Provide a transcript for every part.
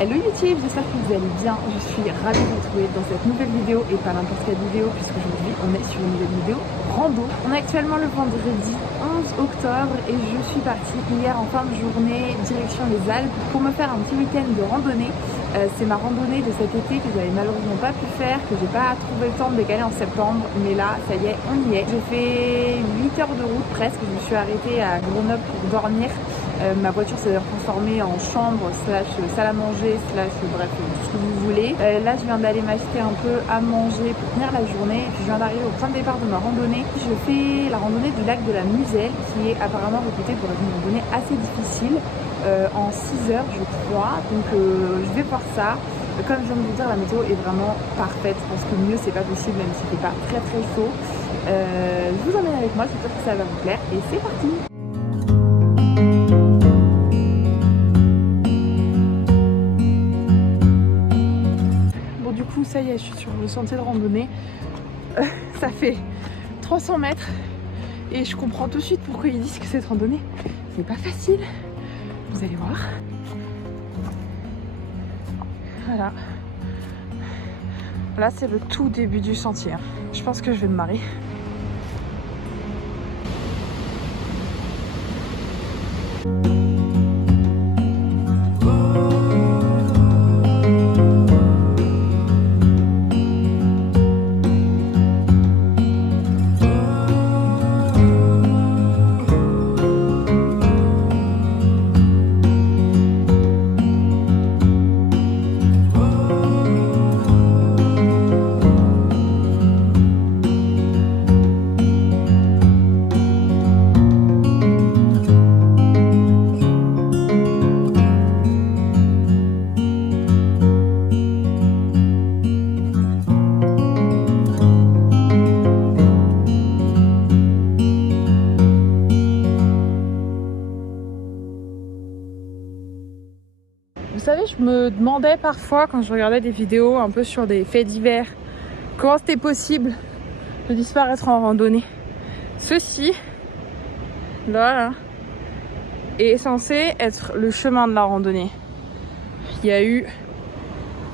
Hello YouTube, j'espère que vous allez bien. Je suis ravie de vous retrouver dans cette nouvelle vidéo et pas n'importe quelle vidéo puisqu'aujourd'hui on est sur une nouvelle vidéo rando. On est actuellement le vendredi 11 octobre et je suis partie hier en fin de journée direction les Alpes pour me faire un petit week-end de randonnée. C'est ma randonnée de cet été que j'avais malheureusement pas pu faire, que j'ai pas trouvé le temps de décaler en septembre, mais là ça y est, on y est. J'ai fait 8 heures de route presque, je me suis arrêtée à Grenoble pour dormir. Ma voiture s'est transformée en chambre slash salle à manger slash bref tout ce que vous voulez. Là je viens d'aller m'acheter un peu à manger pour finir la journée et puis je viens d'arriver au point de départ de ma randonnée. Je fais la randonnée du lac de la Muselle qui est apparemment réputée pour être une randonnée assez difficile en 6 heures je crois, donc je vais voir ça. Comme je viens de vous dire, la météo est vraiment parfaite, je pense que mieux c'est pas possible même s'il fait pas très très chaud. Je vous emmène avec moi, j'espère que ça va vous plaire et c'est parti. Ça y est, je suis sur le sentier de randonnée. Ça fait 300 mètres et je comprends tout de suite pourquoi ils disent que cette randonnée c'est pas facile. Vous allez voir. Voilà. Là c'est le tout début du sentier. Je pense que je vais me marrer. Vous savez, je me demandais parfois quand je regardais des vidéos un peu sur des faits divers, comment c'était possible de disparaître en randonnée. Ceci, là, est censé être le chemin de la randonnée. Il y a eu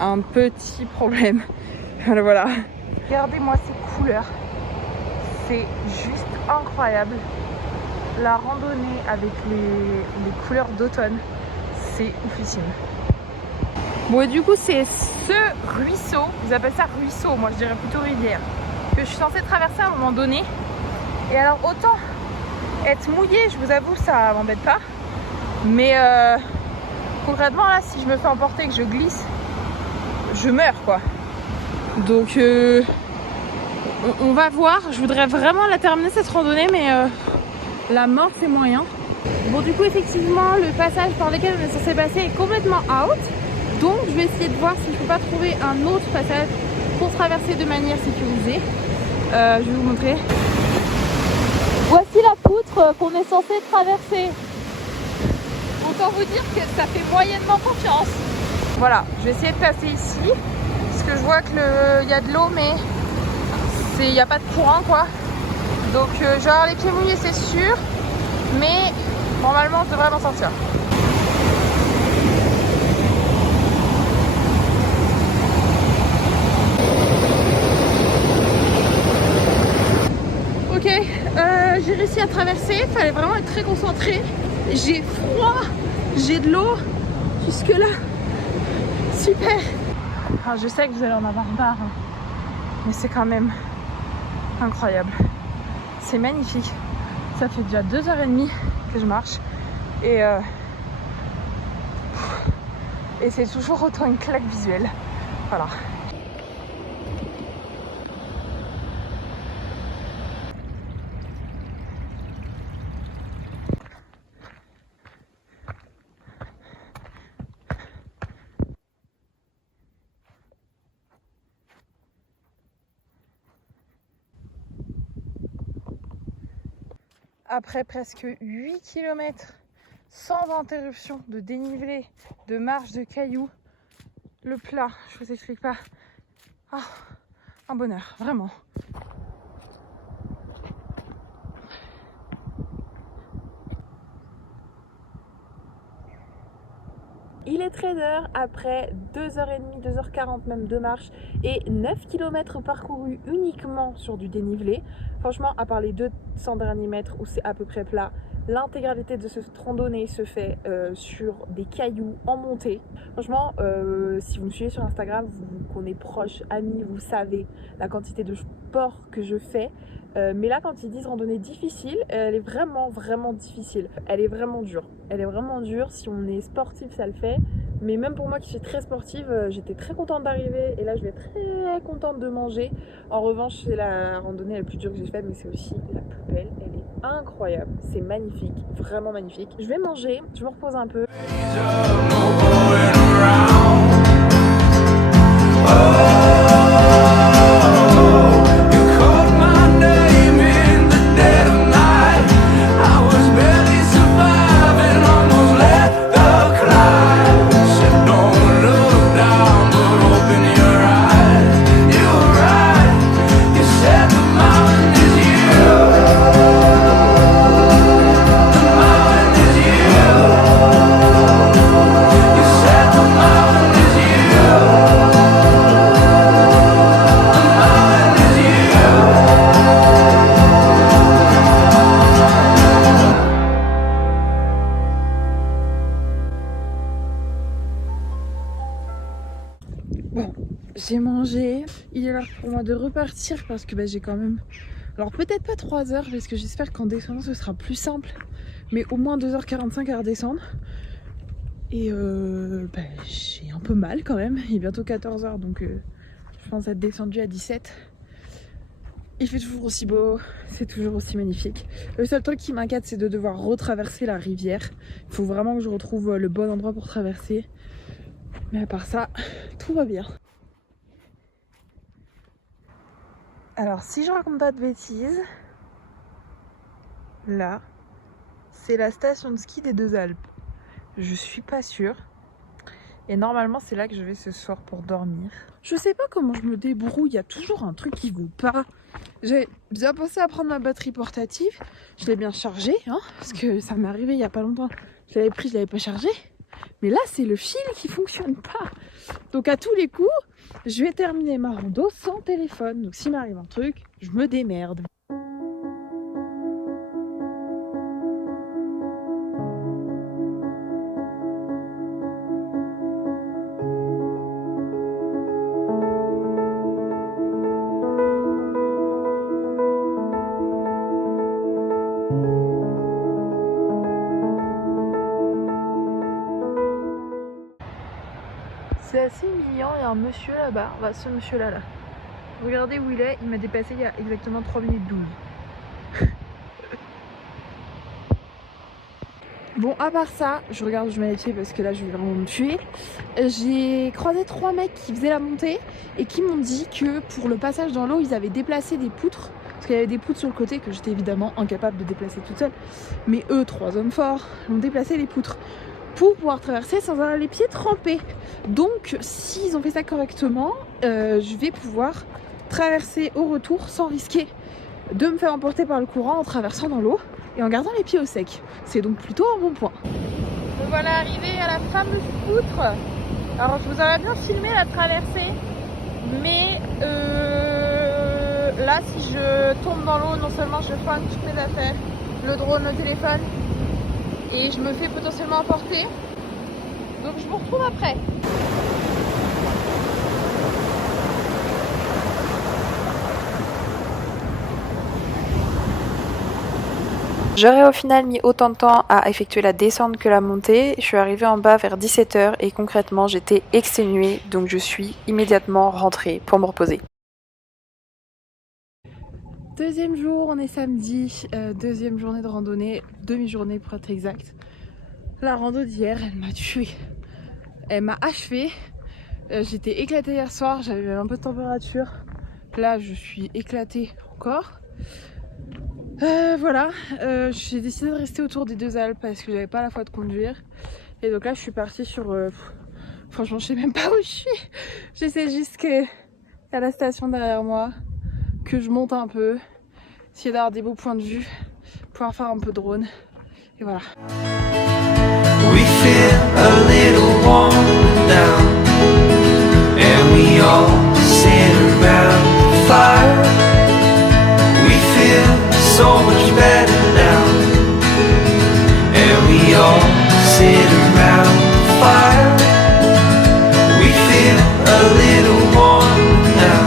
un petit problème. Voilà. Regardez-moi ces couleurs. C'est juste incroyable. La randonnée avec les couleurs d'automne, c'est oufissime. Bon et du coup c'est ce ruisseau, vous appelez ça ruisseau, moi je dirais plutôt rivière, que je suis censée traverser à un moment donné. Et alors autant être mouillée, je vous avoue ça m'embête pas, mais concrètement là si je me fais emporter et que je glisse, je meurs quoi. Donc on va voir, je voudrais vraiment la terminer cette randonnée mais la mort c'est moyen. Bon du coup effectivement le passage par lequel on est censé passer est complètement out. Donc je vais essayer de voir si je peux pas trouver un autre passage pour traverser de manière sécurisée. Je vais vous montrer. Voici la poutre qu'on est censé traverser. Autant vous dire que ça fait moyennement confiance. Voilà, je vais essayer de passer ici. Parce que je vois qu'il y a de l'eau mais il n'y a pas de courant quoi. Donc je vais avoir les pieds mouillés c'est sûr. Mais normalement je devrais m'en sortir. Ok, j'ai réussi à traverser, il fallait vraiment être très concentré. J'ai froid, j'ai de l'eau, jusque là, super. Alors, je sais que vous allez en avoir marre, mais c'est quand même incroyable. C'est magnifique. Ça fait déjà 2h30 que je marche et c'est toujours autant une claque visuelle. Voilà. Après presque 8 km sans interruption de dénivelé, de marche, de cailloux, le plat, je vous explique pas. Ah, un bonheur, vraiment. il est 13h après 2h30, 2h40 même de marche et 9 km parcourus uniquement sur du dénivelé. Franchement, à part les 200 derniers mètres où c'est à peu près plat, l'intégralité de cette randonnée se fait sur des cailloux en montée. Franchement, si vous me suivez sur Instagram, qu'on est proches, amis, vous savez la quantité de sport que je fais. Mais là, quand ils disent randonnée difficile, elle est vraiment difficile. Elle est vraiment dure. Elle est vraiment dure. Si on est sportif, ça le fait. Mais même pour moi qui suis très sportive, j'étais très contente d'arriver. Et là, je vais être très contente de manger. En revanche, c'est la randonnée la plus dure que j'ai faite, mais c'est aussi la plus belle. Elle est incroyable. C'est magnifique. Vraiment magnifique. Je vais manger. Je me repose un peu. Bon, j'ai mangé, il est l'heure pour moi de repartir parce que j'ai quand même... Alors peut-être pas 3 heures parce que j'espère qu'en descendant ce sera plus simple, mais au moins 2h45 à redescendre. Et j'ai un peu mal quand même, il est bientôt 14h donc je pense être descendue à 17. Il fait toujours aussi beau, c'est toujours aussi magnifique. Le seul truc qui m'inquiète c'est de devoir retraverser la rivière. Il faut vraiment que je retrouve le bon endroit pour traverser. Mais à part ça, tout va bien. Alors si je raconte pas de bêtises, là, c'est la station de ski des Deux Alpes. Je suis pas sûre. Et normalement c'est là que je vais ce soir pour dormir. Je sais pas comment je me débrouille, il y a toujours un truc qui veut pas. J'ai bien pensé à prendre ma batterie portative. Je l'ai bien chargée, hein, parce que ça m'est arrivé il y a pas longtemps. Je l'avais pris, je l'avais pas chargée. Mais là c'est le fil qui fonctionne pas. Donc à tous les coups, je vais terminer ma rando sans téléphone. Donc s'il m'arrive un truc, je me démerde. C'est assez humiliant, il y a un monsieur là-bas, ce monsieur là. Regardez où il est, il m'a dépassé il y a exactement 3 minutes 12. Bon, à part ça, je regarde où je mets les pieds parce que là je vais vraiment me tuer. J'ai croisé 3 mecs qui faisaient la montée et qui m'ont dit que pour le passage dans l'eau, ils avaient déplacé des poutres. Parce qu'il y avait des poutres sur le côté que j'étais évidemment incapable de déplacer toute seule. Mais eux, 3 hommes forts, ont déplacé les poutres pour pouvoir traverser sans avoir les pieds trempés. Donc s'ils ont fait ça correctement, je vais pouvoir traverser au retour sans risquer de me faire emporter par le courant en traversant dans l'eau et en gardant les pieds au sec. C'est donc plutôt un bon point. Me voilà arrivée à la fameuse poutre. Alors je vous aurais bien filmé la traversée, mais là si je tombe dans l'eau, non seulement je flingue toutes mes affaires, le drone, le téléphone, et je me fais potentiellement emporter. Donc je vous retrouve après. J'aurais au final mis autant de temps à effectuer la descente que la montée. Je suis arrivée en bas vers 17h et concrètement j'étais exténuée, donc je suis immédiatement rentrée pour me reposer. Deuxième jour, on est samedi, deuxième journée de randonnée, demi-journée pour être exact. La rando d'hier, elle m'a tuée, elle m'a achevée. J'étais éclatée hier soir, j'avais un peu de température. Là, je suis éclatée encore. Voilà, j'ai décidé de rester autour des Deux Alpes parce que j'avais pas la foi de conduire. Et donc là, je suis partie sur... franchement, je sais même pas où je suis. J'essaie juste qu'il y a la station derrière moi, que je monte un peu, essayer d'avoir des beaux points de vue, pouvoir faire un peu de drone. Et voilà. We feel a little warmer now, and we all sit around the fire. We feel so much better now, and we all sit around the fire. We feel a little warmer now,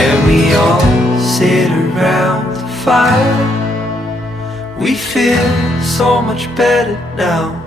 and we all sit around the fire. We feel so much better now.